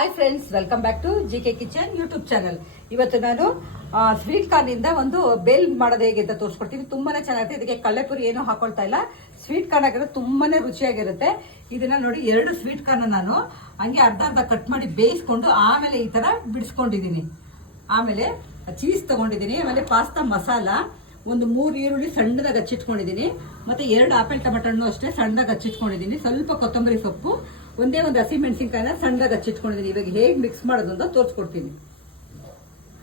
Hi friends welcome back to G K kitchen YouTube channel ಇವತ್ತು ನಾನು sweet corn ಇಂದ ಒಂದು ಬೇಲ್ ಮಾಡೋದು ಹೇಗೆ ಅಂತ ತೋರಿಸ್ಕೊಡ್ತೀನಿ. ತುಂಬಾನೇ ಚೆನ್ನಾಗಿರುತ್ತೆ. ಇದಕ್ಕೆ ಕಳ್ಳೆಪುರಿ ಏನು ಹಾಕೊಳ್ತಾ ಇಲ್ಲ. ಸ್ವೀಟ್ ಕಾರ್ನ್ ಆಗಿರೋದು ತುಂಬಾನೇ ರುಚಿಯಾಗಿರುತ್ತೆ. ಇದನ್ನ ನೋಡಿ ಎರಡು ಸ್ವೀಟ್ ಕಾರ್ನ್ ನಾನು ಹಂಗೆ ಅರ್ಧ ಅರ್ಧ ಕಟ್ ಮಾಡಿ ಬೇಯಿಸ್ಕೊಂಡು ಆಮೇಲೆ ಈ ತರ ಬಿಡಿಸ್ಕೊಂಡಿದ್ದೀನಿ. ಆಮೇಲೆ ಚೀಸ್ ತಗೊಂಡಿದ್ದೀನಿ, ಆಮೇಲೆ ಪಾಸ್ತಾ ಮಸಾಲ ಒಂದು ಮೂರು ಈರುಳ್ಳಿ ಸಣ್ಣದಾಗಿ ಹಚ್ಚಿಟ್ಕೊಂಡಿದ್ದೀನಿ. ಮತ್ತೆ ಎರಡು ಆಪಲ್ ಟೊಮೆಟೊ ಅಷ್ಟೇ ಸಣ್ಣದಾಗಿ ಹಚ್ಚಿಟ್ಕೊಂಡಿದ್ದೀನಿ. ಸ್ವಲ್ಪ ಕೊತ್ತಂಬರಿ ಸೊಪ್ಪು ಒಂದೇ ಒಂದು ಹಸಿ ಮೆಣಸಿನ್ಕಾಯಿನ ಸಣ್ಣದಾಗಿ ಹಚ್ಚಿಟ್ಕೊಂಡಿದ್ದೀನಿ. ಇವಾಗ ಹೇಗೆ ಮಿಕ್ಸ್ ಮಾಡೋದು ಅಂತ ತೋರಿಸ್ಕೊಡ್ತೀನಿ.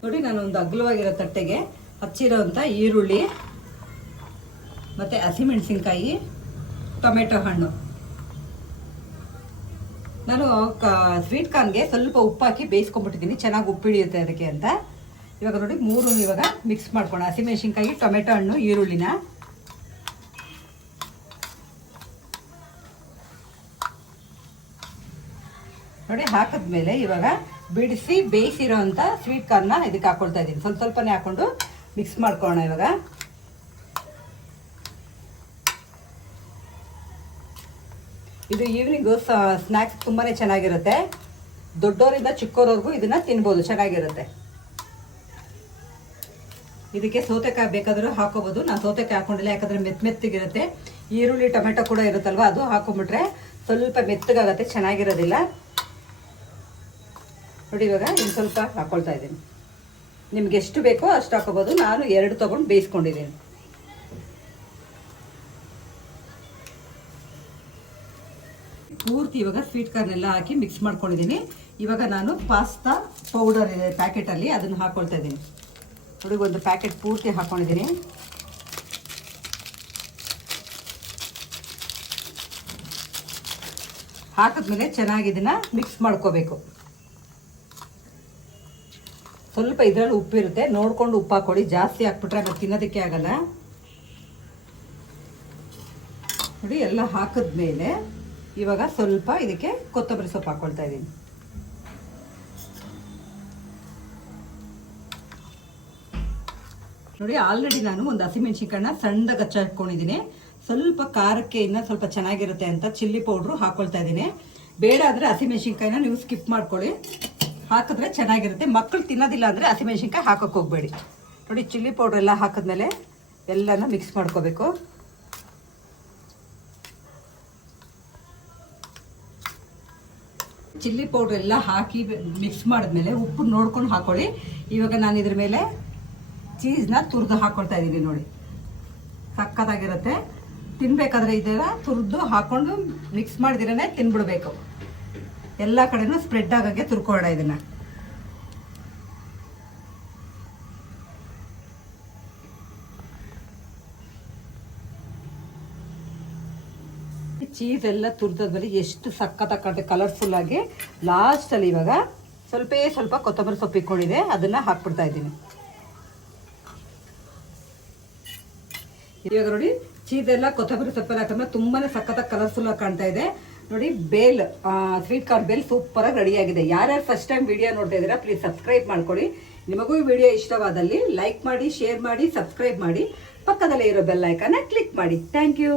ನೋಡಿ, ನಾನು ಒಂದು ಅಗಲವಾಗಿರೋ ತಟ್ಟೆಗೆ ಹಚ್ಚಿರೋಂಥ ಈರುಳ್ಳಿ, ಮತ್ತು ಹಸಿಮೆಣಸಿನ್ಕಾಯಿ ಟೊಮೆಟೊ ಹಣ್ಣು. ನಾನು ಸ್ವೀಟ್ ಕಾರ್ನ್ಗೆ ಸ್ವಲ್ಪ ಉಪ್ಪು ಹಾಕಿ ಚೆನ್ನಾಗಿ ಉಪ್ಪು ಹಿಡಿಯುತ್ತೆ ಅದಕ್ಕೆ ಅಂತ. ಇವಾಗ ನೋಡಿ, ಮೂರು ಇವಾಗ ಮಿಕ್ಸ್ ಮಾಡ್ಕೊಳ್ಳೋಣ. ಹಸಿಮೆಣಸಿನ್ಕಾಯಿ ಟೊಮೆಟೊ ಹಣ್ಣು, ಈರುಳ್ಳಿನ. ನೋಡಿ, ಹಾಕಿದ್ಮೇಲೆ ಇವಾಗ ಬಿಡಿಸಿ ಬೇಯಿಸಿರೋ ಅಂತ ಸ್ವೀಟ್ ಕಾರ್ನ ಇದಕ್ಕೆ ಹಾಕ್ಕೊಳ್ತಾ ಇದ್ದೀನಿ. ಸ್ವಲ್ಪ ಸ್ವಲ್ಪನೇ ಹಾಕೊಂಡು ಮಿಕ್ಸ್ ಮಾಡ್ಕೊಳ್ಳೋಣ ಇವಾಗ. ಇದು ಈವ್ನಿಂಗು ಸ್ನ್ಯಾಕ್ಸ್ ತುಂಬಾನೇ ಚೆನ್ನಾಗಿರುತ್ತೆ. ದೊಡ್ಡವರಿಂದ ಚಿಕ್ಕೋರ್ವರೆಗೂ ಇದನ್ನ ತಿನ್ಬೋದು, ಚೆನ್ನಾಗಿರುತ್ತೆ. ಇದಕ್ಕೆ ಸೌತೆಕಾಯಿ ಬೇಕಾದರೂ ಹಾಕೋಬಹುದು ನಾನು ಸೌತೆಕಾಯಿ ಹಾಕೊಂಡಿಲ್ಲ, ಯಾಕಂದ್ರೆ ಮೆತ್ ಮೆತ್ತಿಗಿರುತ್ತೆ. ಈರುಳ್ಳಿ, ಟೊಮೆಟೊ ಕೂಡ ಇರುತ್ತಲ್ವ, ಅದು ಹಾಕೊಂಡ್ಬಿಟ್ರೆ ಸ್ವಲ್ಪ ಮೆತ್ತಗಾಗತ್ತೆ, ಚೆನ್ನಾಗಿರೋದಿಲ್ಲ. ನೋಡಿ, ಇವಾಗ ಇನ್ನು ಸ್ವಲ್ಪ ಹಾಕ್ಕೊಳ್ತಾ ಇದ್ದೀನಿ. ನಿಮ್ಗೆ ಎಷ್ಟು ಬೇಕೋ ಅಷ್ಟು ಹಾಕೋಬೋದು. ನಾನು ಎರಡು ತೊಗೊಂಡು ಬೇಯಿಸ್ಕೊಂಡಿದ್ದೀನಿ. ಪೂರ್ತಿ ಇವಾಗ ಸ್ವೀಟ್ ಕಾರ್ನ್ ಎಲ್ಲ ಹಾಕಿ ಮಿಕ್ಸ್ ಮಾಡ್ಕೊಂಡಿದ್ದೀನಿ. ಇವಾಗ ನಾನು ಪಾಸ್ತಾ ಪೌಡರ್ ಇದೆ ಪ್ಯಾಕೆಟಲ್ಲಿ ಅದನ್ನು ಹಾಕ್ಕೊಳ್ತಾ ಇದ್ದೀನಿ. ನೋಡಿ, ಒಂದು ಪ್ಯಾಕೆಟ್ ಪೂರ್ತಿ ಹಾಕೊಂಡಿದ್ದೀನಿ. ಹಾಕಿದ್ಮೇಲೆ ಚೆನ್ನಾಗಿ ಇದನ್ನ ಮಿಕ್ಸ್ ಮಾಡ್ಕೋಬೇಕು. ಸ್ವಲ್ಪ ಇದರಲ್ಲಿ ಉಪ್ಪಿರುತ್ತೆ. ನೋಡ್ಕೊಂಡು ಉಪ್ಪು ಹಾಕೊಳ್ಳಿ. ಜಾಸ್ತಿ ಹಾಕ್ಬಿಟ್ರೆ ಅದು ತಿನ್ನೋದಕ್ಕೆ ಆಗಲ್ಲ. ನೋಡಿ, ಎಲ್ಲ ಹಾಕಿದ್ಮೇಲೆ ಇವಾಗ ಸ್ವಲ್ಪ ಇದಕ್ಕೆ ಕೊತ್ತಂಬರಿ ಸೊಪ್ಪು ಹಾಕ್ಕೊಳ್ತಾ ಇದ್ದೀನಿ. ನೋಡಿ, ಆಲ್ರೆಡಿ ನಾನು ಒಂದು ಹಸಿಮೆಣ್ಸಿನ್ಕಾಯನ್ನ ಸಣ್ಣ ಗಚ್ಚ ಹಾಕ್ಕೊಂಡಿದ್ದೀನಿ ಸ್ವಲ್ಪ ಖಾರಕ್ಕೆ ಇನ್ನೂ ಸ್ವಲ್ಪ ಚೆನ್ನಾಗಿರುತ್ತೆ ಅಂತ ಚಿಲ್ಲಿ ಪೌಡ್ರು ಹಾಕ್ಕೊಳ್ತಾ ಇದ್ದೀನಿ. ಬೇಡ ಆದರೆ ಹಸಿಮೆಣ್ಸಿನ್ಕಾಯಿನ ನೀವು ಸ್ಕಿಪ್ ಮಾಡ್ಕೊಳ್ಳಿ. ಹಾಕಿದ್ರೆ ಚೆನ್ನಾಗಿರುತ್ತೆ. ಮಕ್ಕಳು ತಿನ್ನೋದಿಲ್ಲ ಅಂದರೆ ಹಸಿಮೆಣ್ಸಿನ್ಕಾಯಿ ಹಾಕೋಕೆ ಹೋಗಬೇಡಿ. ನೋಡಿ, ಚಿಲ್ಲಿ ಪೌಡ್ರ್ ಎಲ್ಲ ಹಾಕಿದ್ಮೇಲೆ ಎಲ್ಲನ ಮಿಕ್ಸ್ ಮಾಡ್ಕೋಬೇಕು. ಚಿಲ್ಲಿ ಪೌಡ್ರ್ ಎಲ್ಲ ಹಾಕಿ ಮಿಕ್ಸ್ ಮಾಡಿದ್ಮೇಲೆ ಉಪ್ಪು ನೋಡ್ಕೊಂಡು ಹಾಕೊಳ್ಳಿ. ಇವಾಗ ನಾನು ಇದ್ರ ಮೇಲೆ ಚೀಸ್ನ ತುರಿದು ಹಾಕೊಳ್ತಾ ಇದ್ದೀನಿ ನೋಡಿ. ಸಕ್ಕತ್ತಾಗಿರುತ್ತೆ. ತಿನ್ಬೇಕಾದ್ರೆ ಇದೆಲ್ಲ ತುರಿದು ಹಾಕೊಂಡು ಮಿಕ್ಸ್ ಮಾಡಿದಿರೇ ತಿನ್ಬಿಡ್ಬೇಕು. ಎಲ್ಲ ಕಡೆನೂ ಸ್ಪ್ರೆಡ್ ಆಗೋಕ್ಕೆ ತುರ್ಕೊಳ್ಳೋಣ ಇದನ್ನ. ಚೀಸ್ ಎಲ್ಲ ತುರ್ದಾದ್ಮೇಲೆ ಎಷ್ಟು ಸಕ್ಕತ್ತಾಗಿ ಕಾಣುತ್ತೆ ಕಲರ್ಫುಲ್ ಆಗಿ ಲಾಸ್ಟಲ್ಲಿ ಇವಾಗ ಸ್ವಲ್ಪ ಸ್ವಲ್ಪ ಕೊತ್ತಂಬರಿ ಸೊಪ್ಪು ಇಕ್ಕೊಂಡಿದೆ ಅದನ್ನ ಹಾಕ್ಬಿಡ್ತಾ ಇದ್ದೀನಿ. ಇವಾಗ ನೋಡಿ, ಚೀಸ್ ಎಲ್ಲ ಕೊತ್ತಂಬರಿ ಸೊಪ್ಪೆಲ್ಲ ಹಾಕಿದ್ರೆ ತುಂಬಾನೇ ಸಖತ್ತಾಗಿ ಕಲರ್ಫುಲ್ ಆಗಿ ಕಾಣ್ತಾ ಇದೆ. ನೋಡಿ, bhel sweet corn bhel super ಆಗಿ ರೆಡಿ ಆಗಿದೆ. ಯಾರ್ಯಾರು ಫಸ್ಟ್ ಟೈಮ್ ವಿಡಿಯೋ ನೋಡ್ತಾ ಇದ್ದೀರಾ ಪ್ಲೀಸ್ ಸಬ್ಸ್ಕ್ರೈಬ್ ಮಾಡ್ಕೊಳ್ಳಿ. ನಿಮಗೂ ಈ ವಿಡಿಯೋ ಇಷ್ಟವಾದಲ್ಲಿ ಲೈಕ್ ಮಾಡಿ ಶೇರ್ ಮಾಡಿ ಸಬ್ಸ್ಕ್ರೈಬ್ ಮಾಡಿ. ಪಕ್ಕದಲ್ಲೇ ಇರೋ ಬೆಲ್ ಐಕನ್ನ ಕ್ಲಿಕ್ ಮಾಡಿ. Thank you